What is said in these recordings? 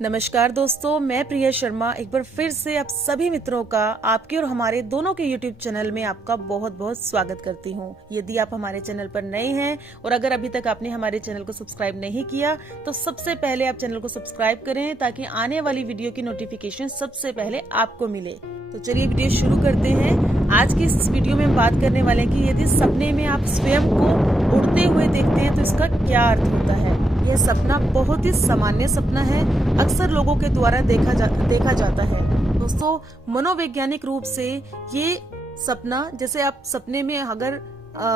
नमस्कार दोस्तों, मैं प्रिया शर्मा एक बार फिर से आप सभी मित्रों का आपके और हमारे दोनों के YouTube चैनल में आपका बहुत बहुत स्वागत करती हूँ। यदि आप हमारे चैनल पर नए हैं और अगर अभी तक आपने हमारे चैनल को सब्सक्राइब नहीं किया तो सबसे पहले आप चैनल को सब्सक्राइब करें ताकि आने वाली वीडियो की नोटिफिकेशन सबसे पहले आपको मिले। तो चलिए वीडियो शुरू करते हैं। आज की इस वीडियो में हम बात करने वाले हैं कि यदि सपने में आप स्वयं को उड़ते हुए देखते हैं तो इसका क्या अर्थ होता है। यह सपना बहुत ही सामान्य सपना है, अक्सर लोगों के द्वारा देखा जाता है। दोस्तों, मनोवैज्ञानिक रूप से ये सपना, जैसे आप सपने में अगर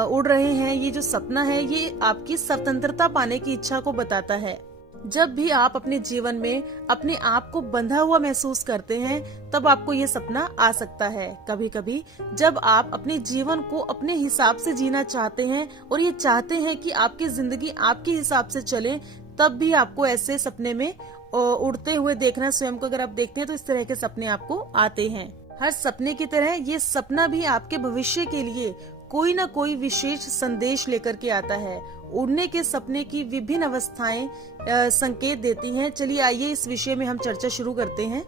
उड़ रहे हैं, ये जो सपना है ये आपकी स्वतंत्रता पाने की इच्छा को बताता है। जब भी आप अपने जीवन में अपने आप को बंधा हुआ महसूस करते हैं तब आपको ये सपना आ सकता है। कभी कभी जब आप अपने जीवन को अपने हिसाब से जीना चाहते हैं और ये चाहते हैं कि आपकी जिंदगी आपके हिसाब से चले, तब भी आपको ऐसे सपने में उड़ते हुए देखना, स्वयं को अगर आप देखते हैं तो इस तरह के सपने आपको आते हैं। हर सपने की तरह ये सपना भी आपके भविष्य के लिए कोई न कोई विशेष संदेश लेकर के आता है। उड़ने के सपने की विभिन्न अवस्थाएं संकेत देती हैं। चलिए आइए इस विषय में हम चर्चा शुरू करते हैं।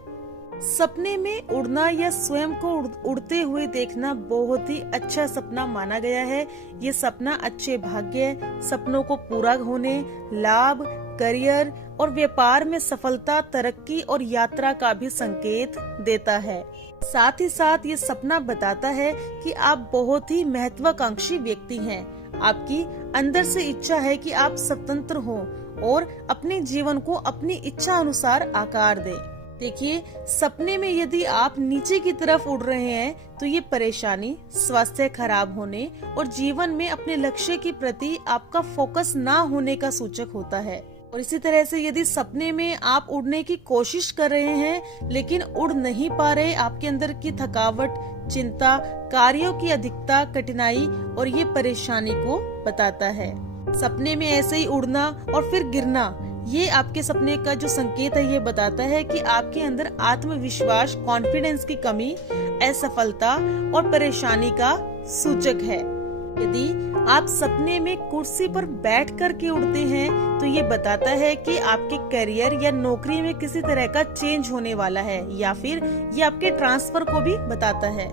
सपने में उड़ना या स्वयं को उड़ते हुए देखना बहुत ही अच्छा सपना माना गया है। ये सपना अच्छे भाग्य, सपनों को पूरा होने, लाभ, करियर और व्यापार में सफलता, तरक्की और यात्रा का भी संकेत देता है। साथ ही साथ ये सपना बताता है कि आप बहुत ही महत्वाकांक्षी व्यक्ति हैं। आपकी अंदर से इच्छा है कि आप स्वतंत्र हों और अपने जीवन को अपनी इच्छा अनुसार आकार दें। देखिए, सपने में यदि आप नीचे की तरफ उड़ रहे हैं तो ये परेशानी, स्वास्थ्य खराब होने और जीवन में अपने लक्ष्य के प्रति आपका फोकस ना होने का सूचक होता है। और इसी तरह से यदि सपने में आप उड़ने की कोशिश कर रहे हैं लेकिन उड़ नहीं पा रहे, आपके अंदर की थकावट, चिंता, कार्यों की अधिकता, कठिनाई और ये परेशानी को बताता है। सपने में ऐसे ही उड़ना और फिर गिरना, ये आपके सपने का जो संकेत है ये बताता है कि आपके अंदर आत्मविश्वास, कॉन्फिडेंस की कमी, असफलता और परेशानी का सूचक है। यदि आप सपने में कुर्सी पर बैठ कर के उड़ते हैं तो ये बताता है कि आपके करियर या नौकरी में किसी तरह का चेंज होने वाला है, या फिर ये आपके ट्रांसफर को भी बताता है।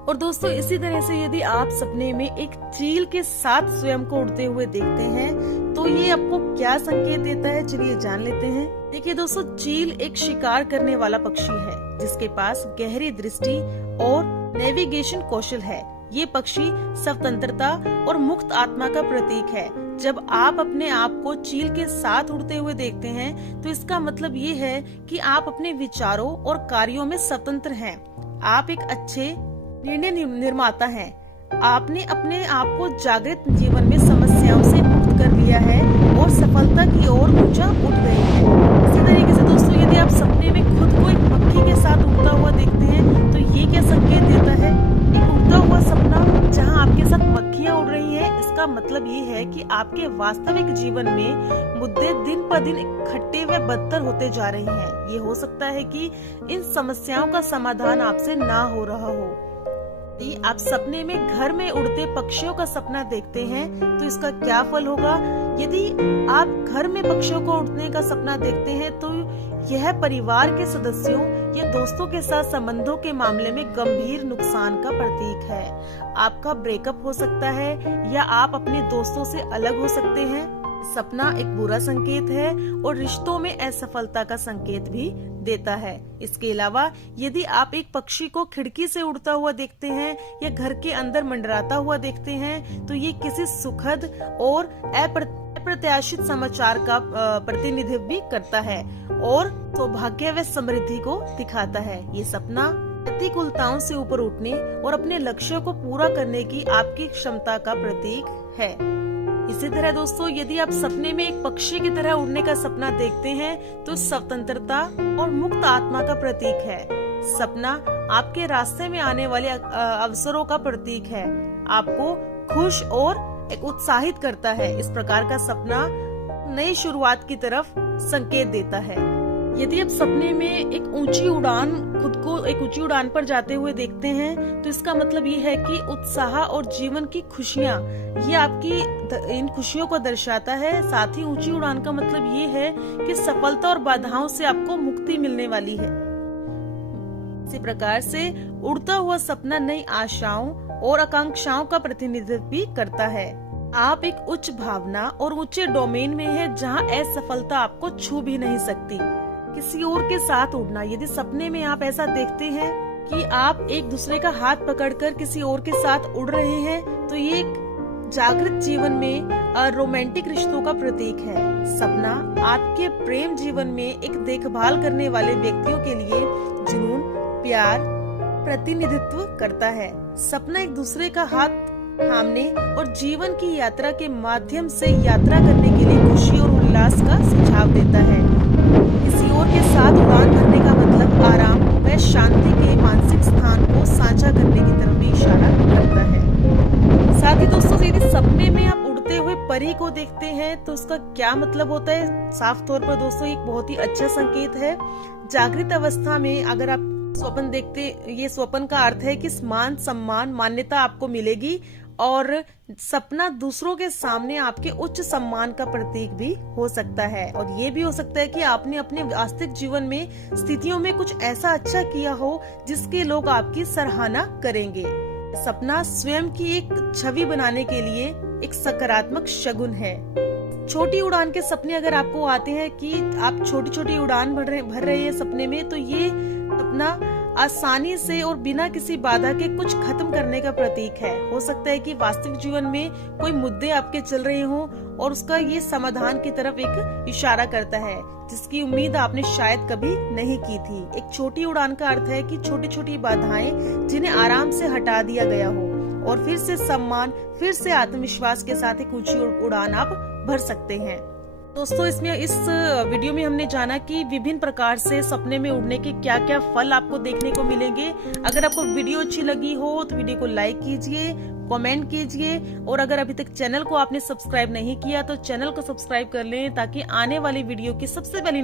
और दोस्तों, इसी तरह से यदि आप सपने में एक चील के साथ स्वयं को उड़ते हुए देखते हैं तो ये आपको क्या संकेत देता है, चलिए जान लेते हैं। देखिए दोस्तों, चील एक शिकार करने वाला पक्षी है जिसके पास गहरी दृष्टि और नेविगेशन कौशल है। ये पक्षी स्वतंत्रता और मुक्त आत्मा का प्रतीक है। जब आप अपने आप को चील के साथ उड़ते हुए देखते हैं तो इसका मतलब ये है कि आप अपने विचारों और कार्यों में स्वतंत्र हैं। आप एक अच्छे निर्णय निर्माता हैं। आपने अपने आप को जागृत जीवन में समस्याओं से मुक्त कर लिया है और सफलता की ओर ऊंचा उठ गए हैं। इसी तरीके से दोस्तों, यदि आप सपने में खुद को एक मक्खी के साथ उड़ता हुआ देखते हैं तो ये क्या संकेत देता है? एक उड़ता हुआ सपना जहां आपके साथ मक्खियां उड़ रही हैं, इसका मतलब ये है कि आपके वास्तविक जीवन में मुद्दे दिन पर दिन इकट्ठे व बदतर होते जा रहे हैं। ये हो सकता है कि इन समस्याओं का समाधान आपसे ना हो रहा हो। यदि आप सपने में घर में उड़ते पक्षियों का सपना देखते हैं तो इसका क्या फल होगा? यदि आप घर में पक्षियों को उड़ने का सपना देखते हैं तो यह परिवार के सदस्यों या दोस्तों के साथ संबंधों के मामले में गंभीर नुकसान का प्रतीक है। आपका ब्रेकअप हो सकता है या आप अपने दोस्तों से अलग हो सकते हैं। सपना एक बुरा संकेत है और रिश्तों में असफलता का संकेत भी देता है। इसके अलावा यदि आप एक पक्षी को खिड़की से उड़ता हुआ देखते हैं या घर के अंदर मंडराता हुआ देखते हैं तो ये किसी सुखद और अप्रत्याशित समाचार का प्रतिनिधित्व भी करता है और सौभाग्य व समृद्धि को दिखाता है। ये सपना प्रतिकूलताओं से ऊपर उठने और अपने लक्ष्यों को पूरा करने की आपकी क्षमता का प्रतीक है। इसी तरह दोस्तों, यदि आप सपने में एक पक्षी की तरह उड़ने का सपना देखते हैं तो स्वतंत्रता और मुक्त आत्मा का प्रतीक है। सपना आपके रास्ते में आने वाले अवसरों का प्रतीक है, आपको खुश और एक उत्साहित करता है। इस प्रकार का सपना नई शुरुआत की तरफ संकेत देता है। यदि आप सपने में एक ऊंची उड़ान, खुद को एक ऊंची उड़ान पर जाते हुए देखते हैं, तो इसका मतलब ये है कि उत्साह और जीवन की खुशियां, ये आपकी इन खुशियों को दर्शाता है। साथ ही ऊंची उड़ान का मतलब ये है कि सफलता और बाधाओं से आपको मुक्ति मिलने वाली है। इसी प्रकार से उड़ता हुआ सपना नई आशाओं और आकांक्षाओं का प्रतिनिधित्व भी करता है। आप एक उच्च भावना और ऊंचे डोमेन में है जहां असफलता आपको छू भी नहीं सकती। किसी और के साथ उड़ना, यदि सपने में आप ऐसा देखते हैं कि आप एक दूसरे का हाथ पकड़कर किसी और के साथ उड़ रहे हैं, तो ये एक जागृत जीवन में रोमांटिक रिश्तों का प्रतीक है। सपना आपके प्रेम जीवन में एक देखभाल करने वाले व्यक्तियों के लिए जुनून, प्यार प्रतिनिधित्व करता है। सपना एक दूसरे का हाथ थामने और जीवन की यात्रा के माध्यम से यात्रा करने के लिए खुशी और उल्लास का सुझाव देता है। किसी और के साथ उड़ान भरने का मतलब आराम व शांति के मानसिक स्थान को साझा करने की तरफ भी इशारा करता है। साथ ही दोस्तों, यदि सपने में आप उड़ते हुए परी को देखते हैं तो उसका क्या मतलब होता है? साफ तौर पर दोस्तों एक बहुत ही अच्छा संकेत है। जागृत अवस्था में अगर आप स्वप्न देखते, ये स्वप्न का अर्थ है कि मान सम्मान मान्यता आपको मिलेगी और सपना दूसरों के सामने आपके उच्च सम्मान का प्रतीक भी हो सकता है। और ये भी हो सकता है कि आपने अपने वास्तविक जीवन में स्थितियों में कुछ ऐसा अच्छा किया हो जिसके लोग आपकी सराहना करेंगे। सपना स्वयं की एक छवि बनाने के लिए एक सकारात्मक शगुन है। छोटी उड़ान के सपने अगर आपको आते हैं कि आप छोटी छोटी उड़ान भर रहे हैं सपने में, तो ये सपना आसानी से और बिना किसी बाधा के कुछ खत्म करने का प्रतीक है। हो सकता है कि वास्तविक जीवन में कोई मुद्दे आपके चल रहे हों और उसका ये समाधान की तरफ एक इशारा करता है जिसकी उम्मीद आपने शायद कभी नहीं की थी। एक छोटी उड़ान का अर्थ है कि छोटी छोटी बाधाएं जिन्हें आराम से हटा दिया गया हो और फिर से सम्मान, फिर से आत्मविश्वास के साथ एक ऊंची उड़ान आप भर सकते हैं। दोस्तों, इस वीडियो में हमने जाना कि विभिन्न प्रकार से सपने में उड़ने के क्या क्या फल आपको देखने को मिलेंगे। अगर आपको वीडियो अच्छी लगी हो तो वीडियो को लाइक कीजिए, कमेंट कीजिए और अगर अभी तक चैनल को आपने सब्सक्राइब नहीं किया तो चैनल को सब्सक्राइब कर लें ताकि आने वाली वीडियो की सबसे पहली